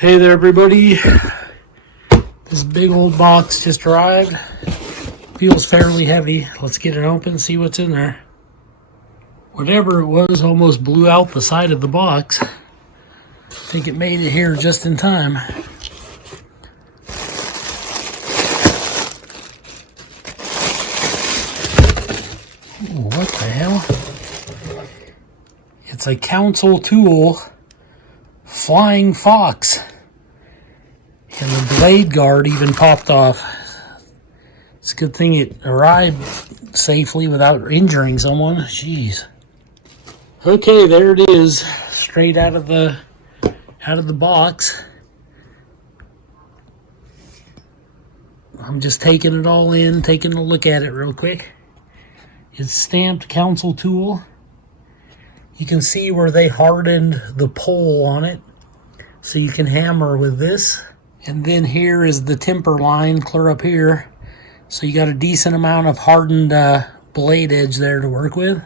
Hey there everybody, this big old box just arrived. Feels fairly heavy. Let's get it open and see what's in there. Whatever it was almost blew out the side of the box. I think it made it here just in time. Ooh, what the hell? It's a council tool, Flying-Fox. And the blade guard even popped off. It's a good thing it arrived safely without injuring someone. Jeez. Okay, there it is, straight out of the box. I'm just taking it all in, taking a look at it real quick. It's stamped council tool. You can see where they hardened the pole on it, so you can hammer with this. And then here is the temper line clear up here. So you got a decent amount of hardened blade edge there to work with.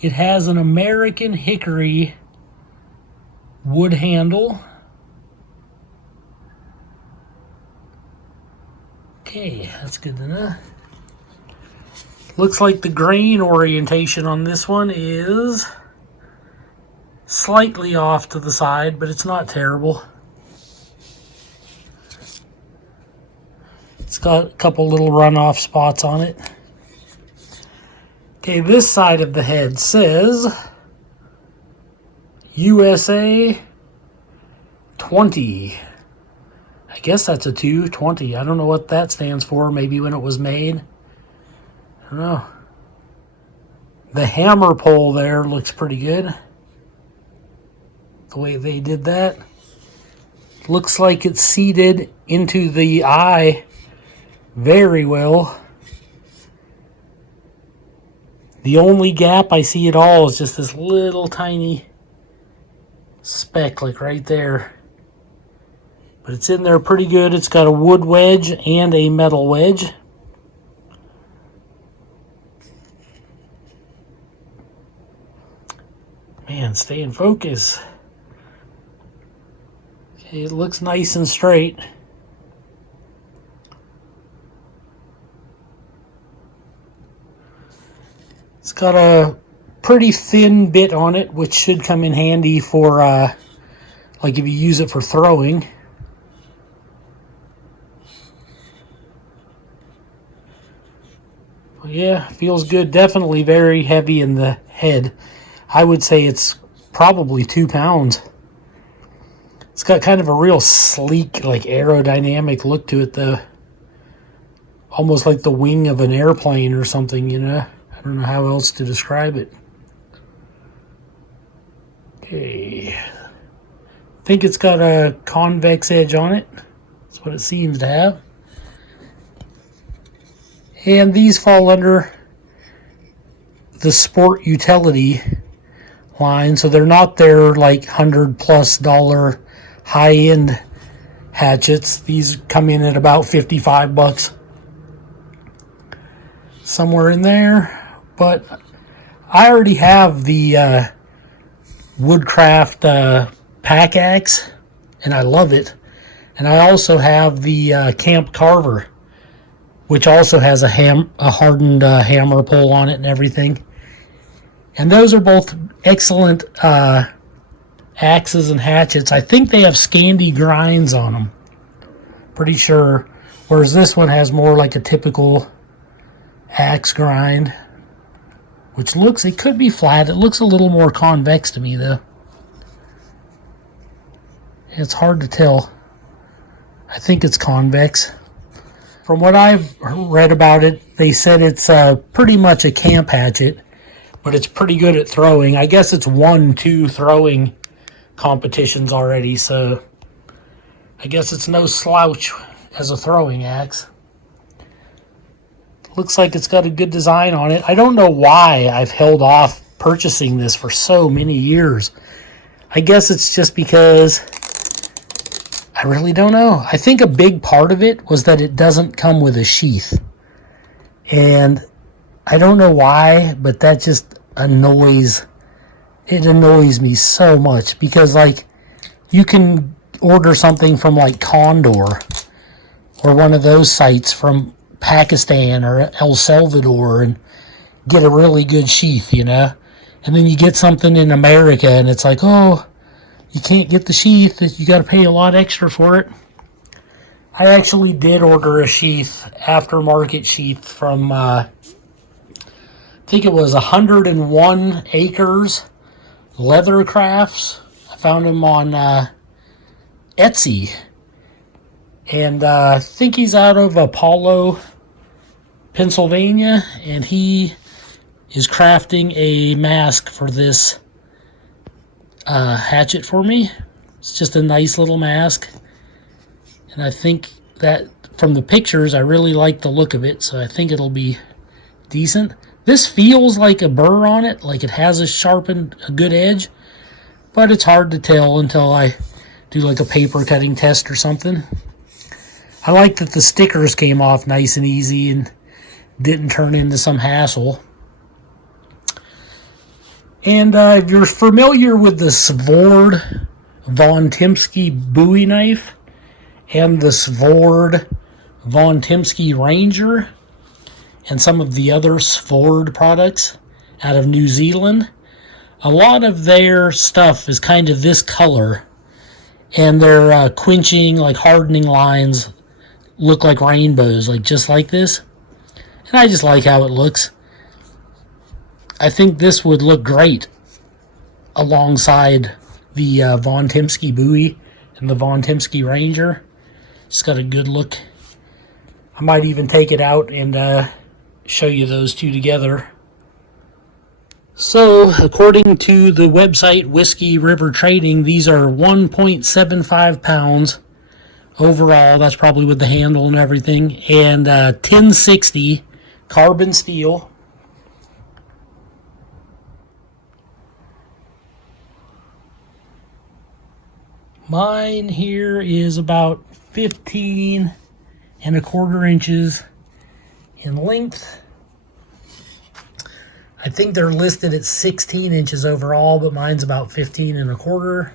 It has an American hickory wood handle. Okay, that's good to know. Looks like the grain orientation on this one is slightly off to the side, but it's not terrible. It's got a couple little runoff spots on it. Okay, this side of the head says USA 20. I guess that's a 220. I don't know what that stands for. Maybe when it was made. I don't know. The hammer pole there looks pretty good. The way they did that. Looks like it's seated into the eye very well. The only gap I see at all is just this little tiny speck like right there. But it's in there pretty good. It's got a wood wedge and a metal wedge. Man, stay in focus. Okay, it looks nice and straight. It's got a pretty thin bit on it, which should come in handy for, like if you use it for throwing. Well, yeah, feels good. Definitely very heavy in the head. I would say it's probably 2 pounds. It's got kind of a real sleek, like aerodynamic look to it, though. Almost like the wing of an airplane or something, you know? I don't know how else to describe it. Okay. I think it's got a convex edge on it. That's what it seems to have. And these fall under the sport utility line, so they're not their like $100+ high-end hatchets. These come in at about $55, somewhere in there. But I already have the Woodcraft pack axe, and I love it. And I also have the Camp Carver, which also has a hardened hammer pole on it and everything. And those are both excellent axes and hatchets. I think they have Scandi grinds on them. Pretty sure. Whereas this one has more like a typical axe grind. Which looks, it could be flat. It looks a little more convex to me though. It's hard to tell. I think it's convex. From what I've read about it, they said it's pretty much a camp hatchet. But it's pretty good at throwing. I guess it's won 2 throwing competitions already, so I guess it's no slouch as a throwing axe. Looks like it's got a good design on it. I don't know why I've held off purchasing this for so many years. I guess it's just because I really don't know. I think a big part of it was that it doesn't come with a sheath. And I don't know why, but that just annoys me so much, because like you can order something from like Condor or one of those sites from Pakistan or El Salvador and get a really good sheath, you know? And then you get something in America and it's like, oh, you can't get the sheath, you got to pay a lot extra for it. I actually did order a sheath, aftermarket sheath from, I think it was 101 Acres Leather Crafts. I found him on Etsy. And I think he's out of Apollo, Pennsylvania, and he is crafting a mask for this hatchet for me. It's just a nice little mask. And I think that from the pictures, I really like the look of it, so I think it'll be decent. This feels like a burr on it, like it has a good edge, but it's hard to tell until I do like a paper cutting test or something. I like that the stickers came off nice and easy and didn't turn into some hassle. And if you're familiar with the Svord Von Timsky Bowie knife and the Svord Von Timsky Ranger and some of the other Svord products out of New Zealand, a lot of their stuff is kind of this color, and their quenching, like hardening lines look like rainbows, like just like this. And I just like how it looks. I think this would look great alongside the Von Timsky Bowie and the Von Timsky Ranger. It's got a good look. I might even take it out and show you those two together. So, according to the website Whiskey River Trading, these are 1.75 pounds overall. That's probably with the handle and everything. And 1060 carbon steel. Mine here is about 15 and a quarter inches in length. I think they're listed at 16 inches overall, but mine's about 15 and a quarter.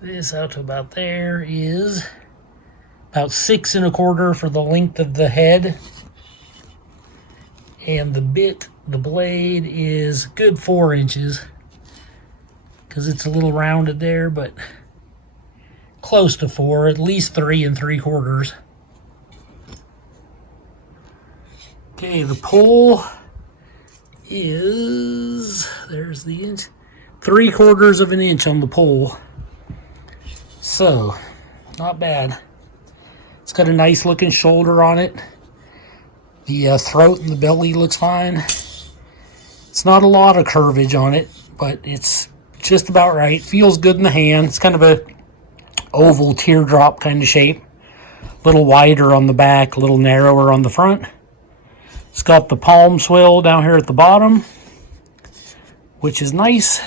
This out to about there is about 6 and a quarter for the length of the head. And the blade is good 4 inches, because it's a little rounded there, but close to 4, at least 3 3/4. Okay, the pull is, there's the inch, 3/4 of an inch on the pull. So, not bad. It's got a nice looking shoulder on it. The throat and the belly looks fine. It's not a lot of curvage on it, but it's just about right. Feels good in the hand. It's kind of a oval teardrop kind of shape. A little wider on the back, a little narrower on the front. It's got the palm swivel down here at the bottom, which is nice.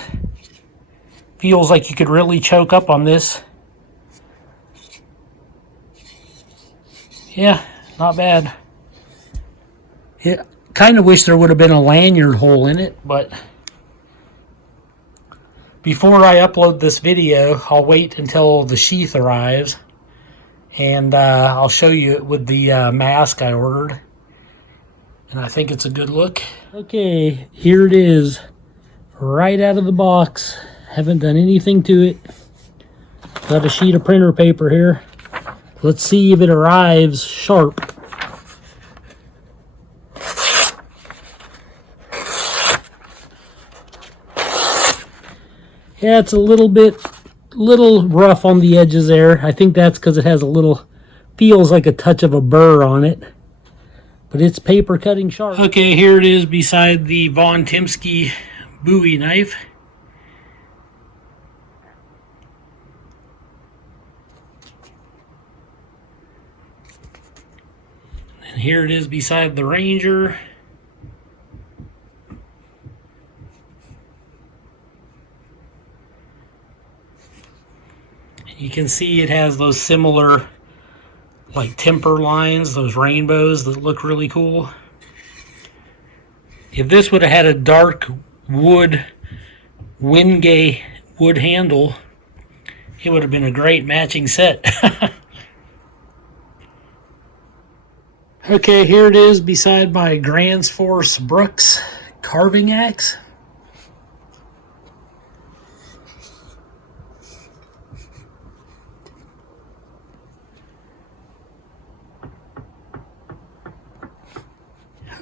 Feels like you could really choke up on this. Yeah, not bad. Yeah, kind of wish there would have been a lanyard hole in it, but before I upload this video, I'll wait until the sheath arrives, and I'll show you it with the mask I ordered. And I think it's a good look. Okay, here it is, right out of the box. Haven't done anything to it. Got a sheet of printer paper here. Let's see if it arrives sharp. Yeah, it's a little rough on the edges there. I think that's because it has feels like a touch of a burr on it. But it's paper cutting sharp. Okay, here it is beside the Von Timsky Bowie knife. And here it is beside the Ranger. You can see it has those similar like temper lines, those rainbows that look really cool. If this would have had a dark wood Wingate wood handle, It would have been a great matching set. Okay, here it is beside my Grand Force Brooks carving axe.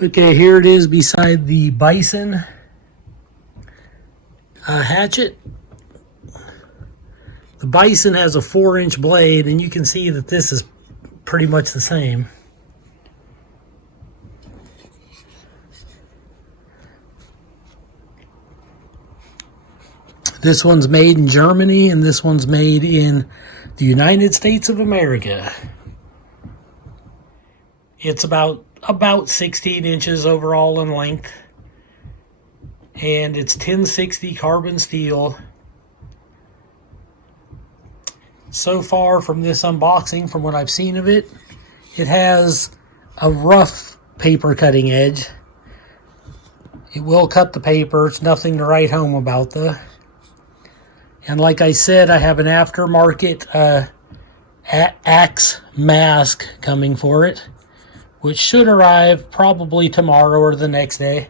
Okay, here it is beside the Bison hatchet. The Bison has a 4-inch blade, and you can see that this is pretty much the same. This one's made in Germany, and this one's made in the United States of America. It's about 16 inches overall in length, and it's 1060 carbon steel. So far from this unboxing, from what I've seen of it, it has a rough paper cutting edge. It will cut the paper. It's nothing to write home about though. And like I said, I have an aftermarket axe mask coming for it, which should arrive probably tomorrow or the next day.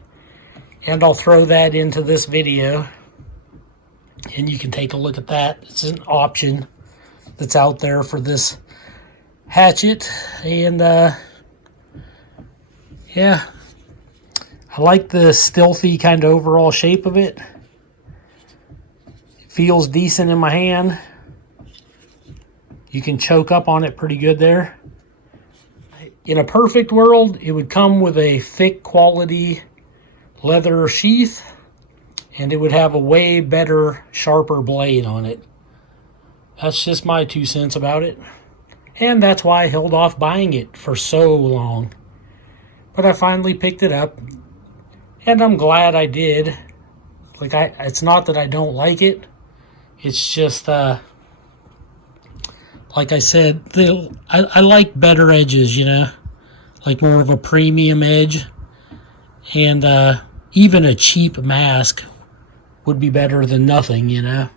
And I'll throw that into this video, and you can take a look at that. It's an option that's out there for this hatchet. And yeah, I like the stealthy kind of overall shape of it. It feels decent in my hand. You can choke up on it pretty good there. In a perfect world, it would come with a thick quality leather sheath, and it would have a way better, sharper blade on it. That's just my 2 cents about it. And that's why I held off buying it for so long. But I finally picked it up, and I'm glad I did. Like, it's not that I don't like it. It's just, like I said, I like better edges, you know? Like more of a premium edge. And even a cheap mask would be better than nothing, you know?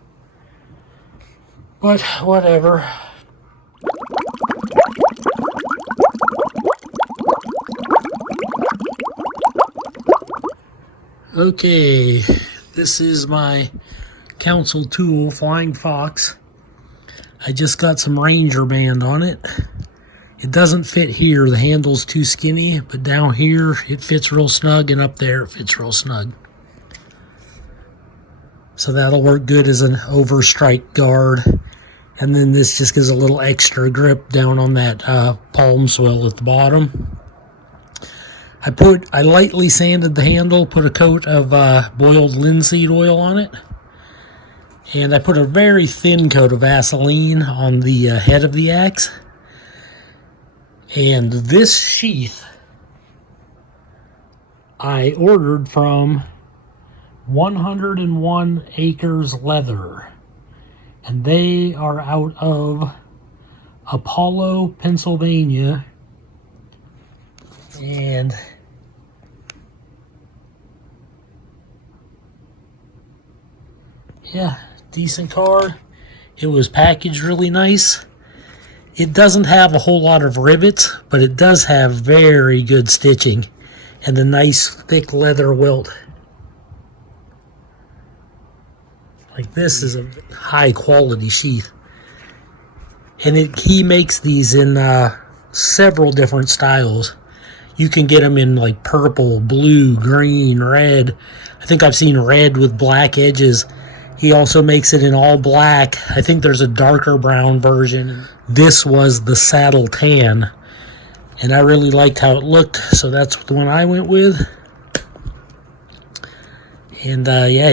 But whatever. Okay, this is my council tool, Flying-Fox. I just got some Ranger band on it. It doesn't fit here, the handle's too skinny, but down here it fits real snug, and up there it fits real snug. So that'll work good as an overstrike guard. And then this just gives a little extra grip down on that palm swell at the bottom. I lightly sanded the handle, put a coat of boiled linseed oil on it. And I put a very thin coat of Vaseline on the head of the axe. And this sheath I ordered from 101 Acres Leather. And they are out of Apollo, Pennsylvania. And yeah, decent card. It was packaged really nice. It doesn't have a whole lot of rivets, but it does have very good stitching and a nice thick leather welt. Like, this is a high quality sheath. And he makes these in several different styles. You can get them in like purple, blue, green, red. I think I've seen red with black edges. He also makes it in all black. I think there's a darker brown version. This was the saddle tan, and I really liked how it looked, so that's the one I went with. And yeah,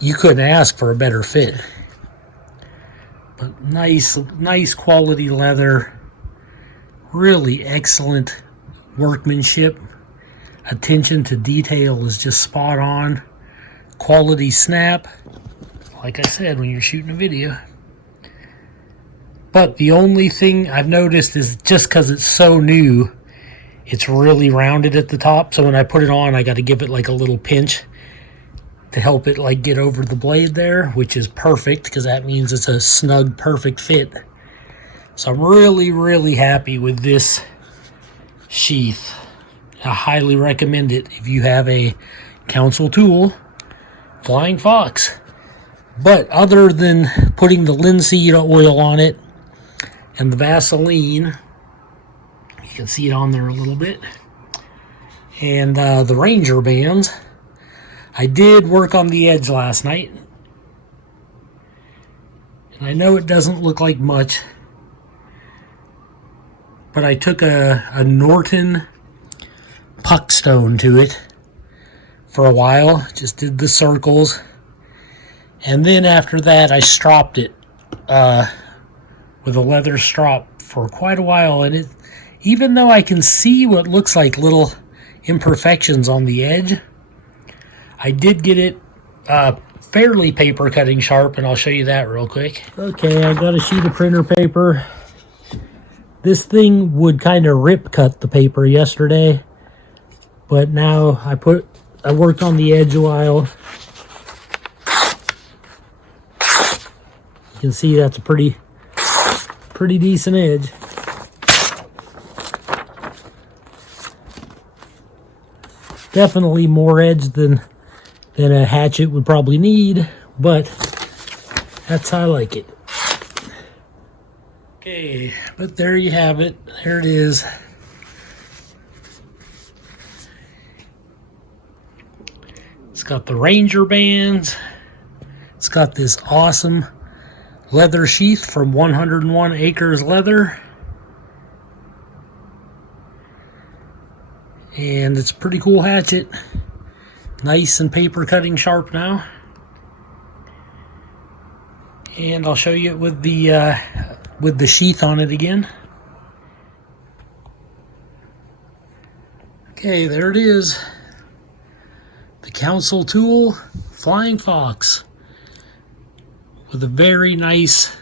you couldn't ask for a better fit. But nice quality leather, really excellent workmanship. Attention to detail is just spot on. Quality snap, like I said, when you're shooting a video. But the only thing I've noticed is just because it's so new, it's really rounded at the top. So when I put it on, I got to give it like a little pinch. to help it like get over the blade there, which is perfect because that means it's a snug, perfect fit. So I'm really happy with this sheath. I highly recommend it if you have a council tool, Flying Fox. But other than putting the linseed oil on it and the Vaseline, you can see it on there a little bit, and the Ranger bands, I did work on the edge last night. And I know it doesn't look like much, but I took a Norton puck stone to it for a while, just did the circles, and then after that I stropped it with a leather strop for quite a while, and it, even though I can see what looks like little imperfections on the edge, I did get it fairly paper cutting sharp, and I'll show you that real quick. Okay, I got a sheet of printer paper. This thing would kind of rip cut the paper yesterday, but now I worked on the edge a while. You can see that's a pretty decent edge. Definitely more edge than a hatchet would probably need, but that's how I like it. Okay, but there you have it. There it is. It's got the Ranger bands. It's got this awesome leather sheath from 101 Acres Leather. And it's a pretty cool hatchet. Nice and paper cutting sharp now. And I'll show you it with the sheath on it again. Okay, there it is. The council tool, Flying Fox, with a very nice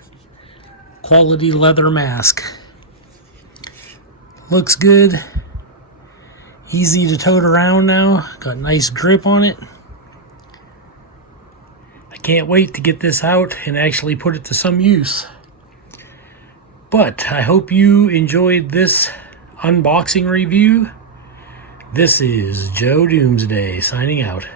quality leather mask. Looks good. Easy to tote around now. Got nice grip on it. I can't wait to get this out and actually put it to some use. But I hope you enjoyed this unboxing review. This is Joe Doomsday signing out.